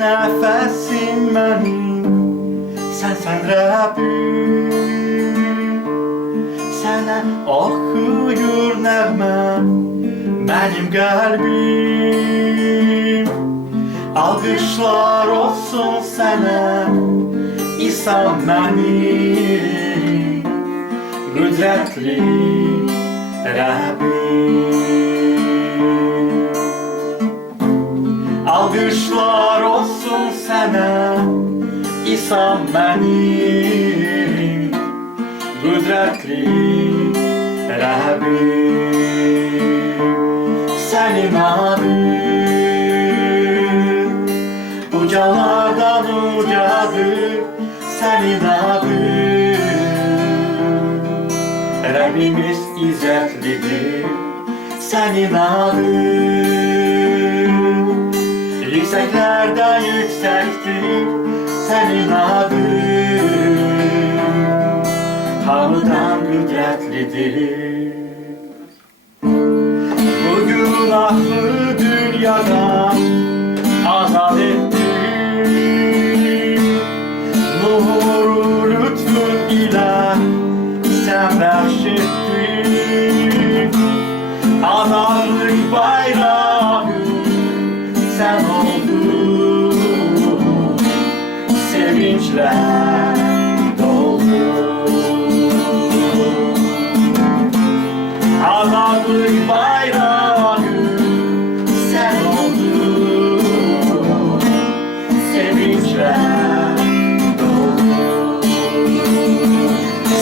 nəfəsim mənim, sənsən Rəbbim. Sənə oxuyur nəğməm mənim qəlbim. Alqışlar olsun sənə, İsa mənim qüdrətli Rəbbim. Alqışlar olsun sənə, İsa mənim qüdrətli Rəbbim. Sənin adın ucalardan ucadır, sənin adın Rəbbimiz izzətlidir, sənin adın yüksəklərdən yüksəkdir, sənin adın hamıdan qüdrətlidir. Bu günahlı dünyadan azad ettin, nuru lütfun ilə sən bəxş ettin. Azadlık bayrağı sen oldun, sevinçler doldu. Azadlık bayrağı sen oldun, sevinçler doldu.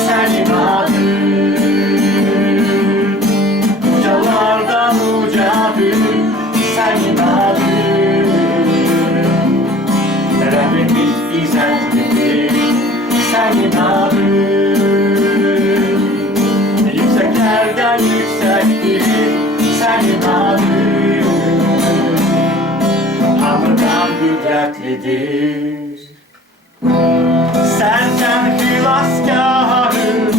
Senin adın ucalardan ucadır, senin adın Rabbimiz izzetlidir, senin adın yükseklerden yüksektir, senin adın hamıdan qüdrətlidir. Sənsən xilaskarım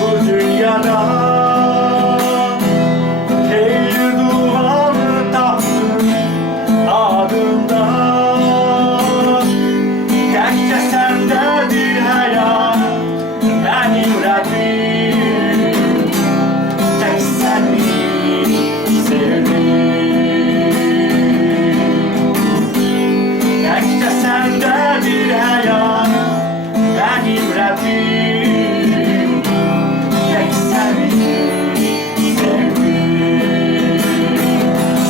bu dünyada, xeyir duanı tapdım adından. Təkcə səndədir həyat mənim Rəbbim, tək səni sevdim. Təkcə səndədir həyat mənim Rəbbim, tək səni sevdim.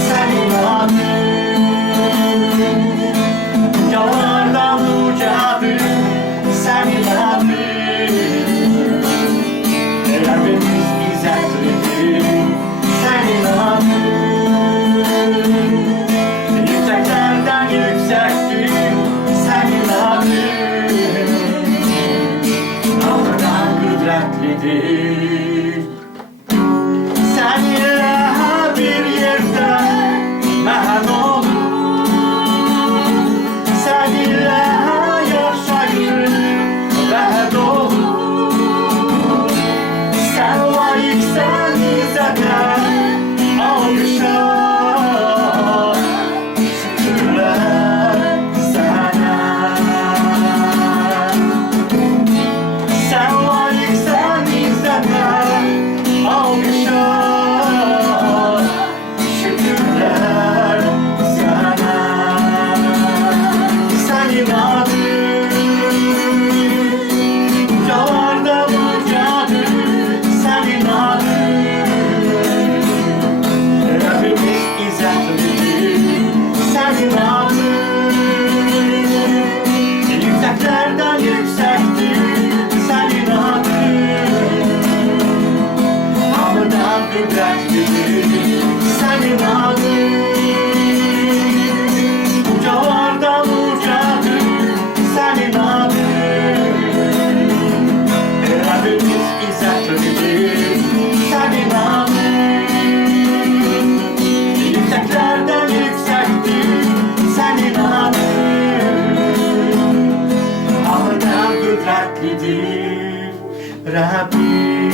Sənin adın ucalardan ucadır, sənin adın Rəbbimiz izzətlidir, sənin adın yüksəklərdən yüksəkdir, sənin adın hamıdan qüdrətlidir. Sən ilə bir yerdə mən olur, sən ilə yaşayır vəd olur. Sən layiqsən izzətə, alqışa, şükürlər sənə. Sən layiqsən izzətə, alqışa, şükürlər sənə. Sənin adın ucalardan ucadır, sənin adın Rəbbimiz izzətlidir, sənin adın yüksəklərdən yüksəkdir, sənin adın hamıdan qüdrətlidir, sənin adın ucalardan ucadır, sənin adın Rəbbimiz izzətlidir, sənin adın yüksəklərdən yüksəkdir, sənin adın hamıdan qüdrətlidir Rəbbim.